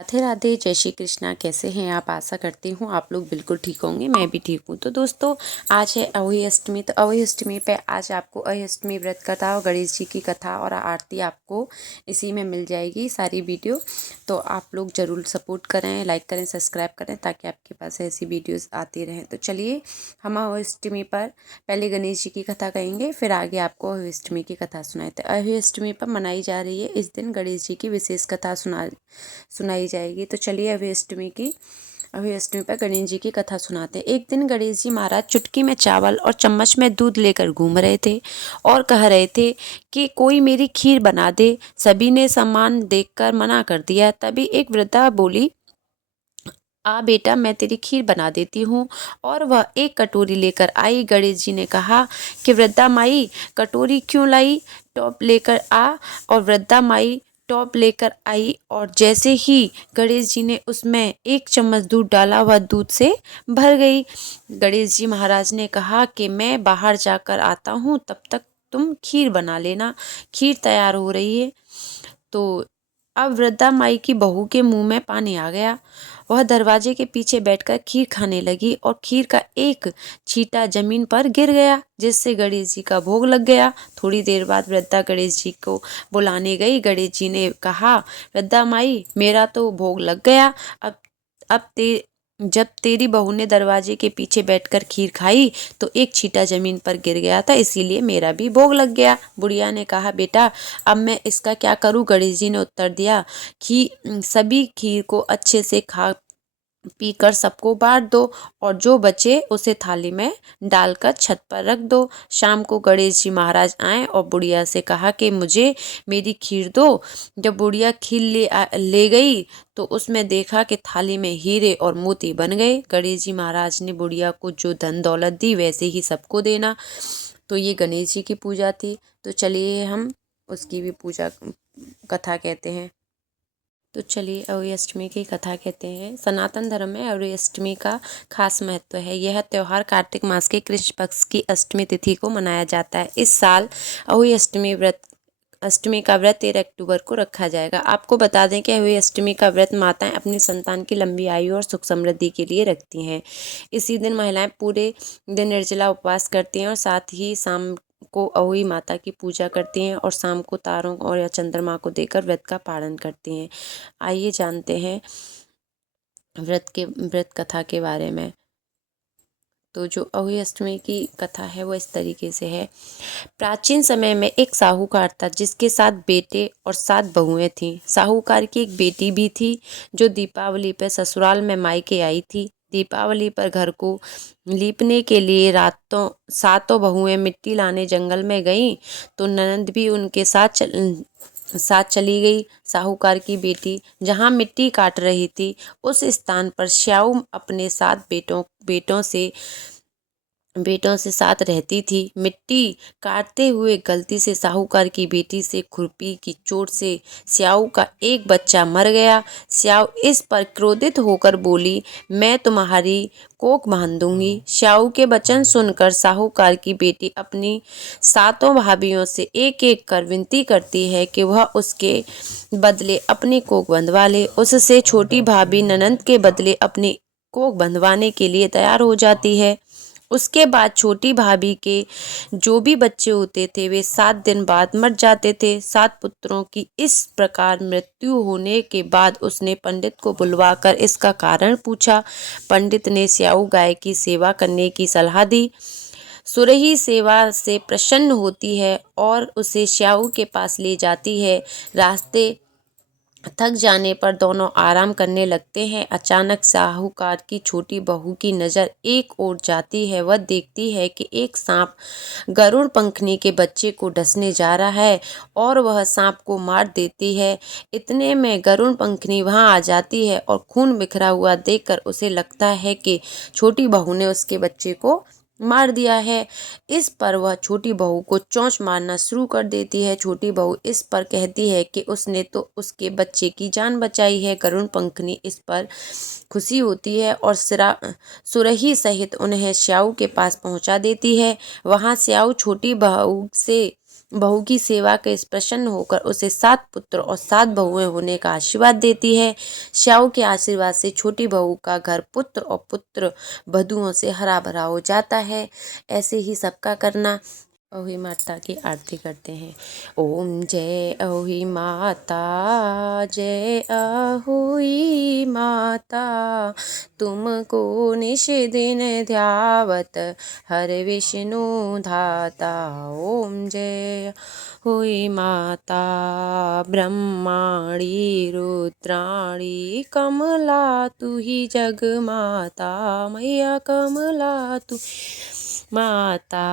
राधे राधे, जय श्री कृष्णा। कैसे हैं आप? आशा करती हूँ आप लोग बिल्कुल ठीक होंगे। मैं भी ठीक हूँ। तो दोस्तों, आज है अहोई अष्टमी। तो अहोई अष्टमी पे आज आपको अहोई अष्टमी व्रत कथा और गणेश जी की कथा और आरती आपको इसी में मिल जाएगी सारी वीडियो। तो आप लोग ज़रूर सपोर्ट करें, लाइक करें, सब्सक्राइब करें ताकि आपके पास ऐसी वीडियोज़ आती रहें। तो चलिए, हम अहोई अष्टमी पर पहले गणेश जी की कथा कहेंगे, फिर आगे आपको अहोई अष्टमी की कथा सुनाए। तो अहोई अष्टमी पर मनाई जा रही है इस दिन गणेश जी की विशेष कथा सुनाई जाएगी। तो चलिए, अभी अष्टमी पर गणेश जी की कथा सुनाते हैं। एक दिन गणेश जी महाराज चुटकी में चावल और चम्मच में दूध लेकर घूम रहे थे और कह रहे थे कि कोई मेरी खीर बना दे। सभी ने सामान देखकर मना कर दिया। तभी एक वृद्धा बोली, आ बेटा, मैं तेरी खीर बना देती हूँ। और वह एक कटोरी लेकर आई। गणेश जी ने कहा कि वृद्धा माई, कटोरी क्यों लाई? टॉप लेकर आ। और वृद्धा माई टॉप लेकर आई और जैसे ही गणेश जी ने उसमें एक चम्मच दूध डाला, वह दूध से भर गई। गणेश जी महाराज ने कहा कि मैं बाहर जाकर आता हूँ, तब तक तुम खीर बना लेना। खीर तैयार हो रही है। तो अब वृद्धा माई की बहू के मुंह में पानी आ गया। वह दरवाजे के पीछे बैठकर खीर खाने लगी और खीर का एक छींटा जमीन पर गिर गया, जिससे गणेश जी का भोग लग गया। थोड़ी देर बाद वृद्धा गणेश जी को बुलाने गई। गणेश जी ने कहा, वृद्धा माई, मेरा तो भोग लग गया। अब जब तेरी बहू ने दरवाजे के पीछे बैठकर खीर खाई तो एक छींटा जमीन पर गिर गया था, इसीलिए मेरा भी भोग लग गया। बुढ़िया ने कहा, बेटा अब मैं इसका क्या करूं? गणेश जी ने उत्तर दिया, सभी खीर को अच्छे से खा पीकर सबको बांट दो और जो बचे उसे थाली में डालकर छत पर रख दो। शाम को गणेश जी महाराज आए और बुढ़िया से कहा कि मुझे मेरी खीर दो। जब बुढ़िया खीर ले गई तो उसमें देखा कि थाली में हीरे और मोती बन गए। गणेश जी महाराज ने बुढ़िया को जो धन दौलत दी वैसे ही सबको देना। तो ये गणेश जी की पूजा थी। तो चलिए, हम उसकी भी पूजा कथा कहते हैं। तो चलिए, अहोई अष्टमी की कथा कहते हैं। सनातन धर्म में अहोई अष्टमी का खास महत्व है। यह त्यौहार कार्तिक मास के कृष्ण पक्ष की अष्टमी तिथि को मनाया जाता है। इस साल अहोई अष्टमी का व्रत 13 अक्टूबर को रखा जाएगा। आपको बता दें कि अहोई अष्टमी का व्रत माताएं अपनी संतान की लंबी आयु और सुख समृद्धि के लिए रखती हैं। इसी दिन महिलाएं पूरे दिन निर्जला उपवास करती हैं और साथ ही शाम को अहोई माता की पूजा करती हैं और शाम को तारों और या चंद्रमा को देखकर व्रत का पालन करती हैं। आइए जानते हैं व्रत कथा के बारे में। तो जो अहोई अष्टमी की कथा है वो इस तरीके से है। प्राचीन समय में एक साहूकार था जिसके 7 बेटे और 7 बहुएं थीं। साहूकार की एक बेटी भी थी जो दीपावली पर ससुराल में मायके आई थी। दीपावली पर घर को लीपने के लिए रातों 7 बहुएं मिट्टी लाने जंगल में गईं तो ननद भी उनके साथ चली गई। साहूकार की बेटी जहाँ मिट्टी काट रही थी उस स्थान पर श्याऊ अपने 7 बेटों से साथ रहती थी। मिट्टी काटते हुए गलती से साहूकार की बेटी से खुरपी की चोट से श्याऊ का एक बच्चा मर गया। श्याऊ इस पर क्रोधित होकर बोली, मैं तुम्हारी कोख बांध दूंगी। श्याऊ के वचन सुनकर साहूकार की बेटी अपनी 7 भाभियों से एक एक कर विनती करती है कि वह उसके बदले अपनी कोख बंधवा ले। उससे छोटी भाभी ननंद के बदले अपनी कोख बंधवाने के लिए तैयार हो जाती है। उसके बाद छोटी भाभी के जो भी बच्चे होते थे वे 7 दिन बाद मर जाते थे। 7 पुत्रों की इस प्रकार मृत्यु होने के बाद उसने पंडित को बुलवाकर इसका कारण पूछा। पंडित ने श्याऊ गाय की सेवा करने की सलाह दी। सुरही सेवा से प्रसन्न होती है और उसे श्याऊ के पास ले जाती है। रास्ते थक जाने पर दोनों आराम करने लगते हैं। अचानक साहूकार की छोटी बहू की नज़र एक ओर जाती है। वह देखती है कि एक सांप गरुड़ पंखनी के बच्चे को डसने जा रहा है और वह सांप को मार देती है। इतने में गरुड़ पंखनी वहां आ जाती है और खून बिखरा हुआ देखकर उसे लगता है कि छोटी बहू ने उसके बच्चे को मार दिया है। इस पर वह छोटी बहू को चोंच मारना शुरू कर देती है। छोटी बहू इस पर कहती है कि उसने तो उसके बच्चे की जान बचाई है। गरुड़ पंखनी इस पर खुशी होती है और सुरही सहित उन्हें श्याऊ के पास पहुंचा देती है। वहां श्याऊ छोटी बहू से बहू की सेवा के प्रसन्न होकर उसे 7 पुत्र और 7 बहुएं होने का आशीर्वाद देती है। श्याऊ के आशीर्वाद से छोटी बहू का घर पुत्र और पुत्र वधुओं से हरा भरा हो जाता है। ऐसे ही सबका करना। अहोई माता की आरती करते हैं। ओम जय अहोई माता, जय अहोई माता, तुमको निश दिन ध्यावत हर विष्णु धाता। ओम जय अहोई माता, ब्रह्माणी रुद्राणी कमला तू ही जग माता, मैया कमला तू माता।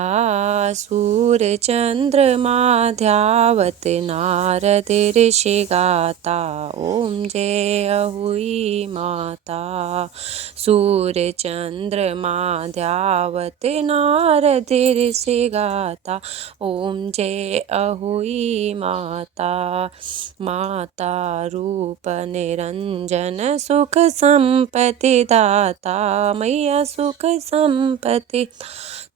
सूर चंद्रमा ध्यावत नारद ऋषि गाता। ओम जय अहोई माता, सूर चंद्रमा ध्यावत नारद ऋषि गाता। ओम जय अहोई माता, माता रूप निरंजन सुख संपत्ति दाता, मैया सुख संपत्ति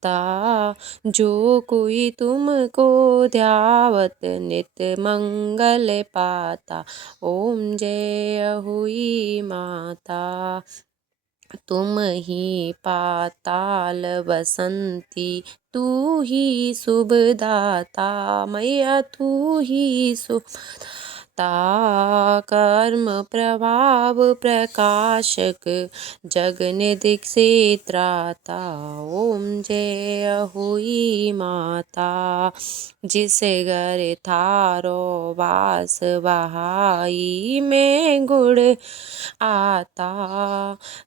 ता। जो कोई तुमको ध्यावत नित मंगल पाता। ओम जय अहोई माता, तुम ही पाताल बसंती, तू ही शुभदाता, मैया तू ही शुभदाता। कर्म प्रभाव प्रकाशक, जगनिधि क्षेत्राता। ओम जय अहोई माता, जिस घर थारो वास बहाई में गुण आता।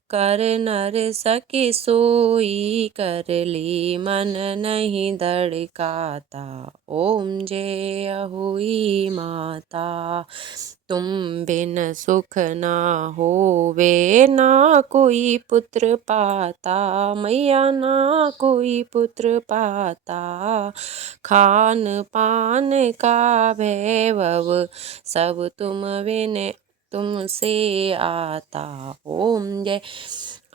कर नर सके सोई, कर ली मन नहीं धड़काता। ओम जय अहोई माता, तुम बिन सुख ना होवे, ना कोई पुत्र पाता, मैया ना कोई पुत्र पाता। खान पान का वैभव सब तुम बिन तुमसे आता। ओम जय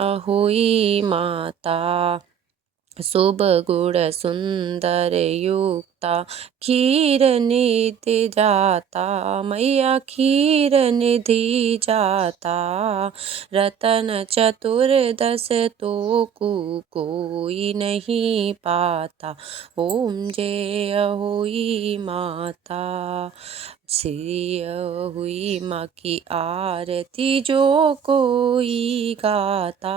अहोई माता, शुभ गुण सुंदर युक्ता, क्षीर निधि जाता, मैया क्षीर निधि जाता। रतन चतुर्दश तो कोई नहीं पाता। ओम जय अहोई माता, श्री अहोई माँ की आरती जो कोई गाता।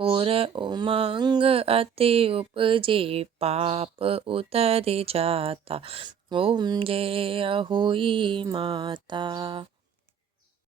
और उमंग अति उपजे, पाप उतर जाता। ओम जय अहोई माता।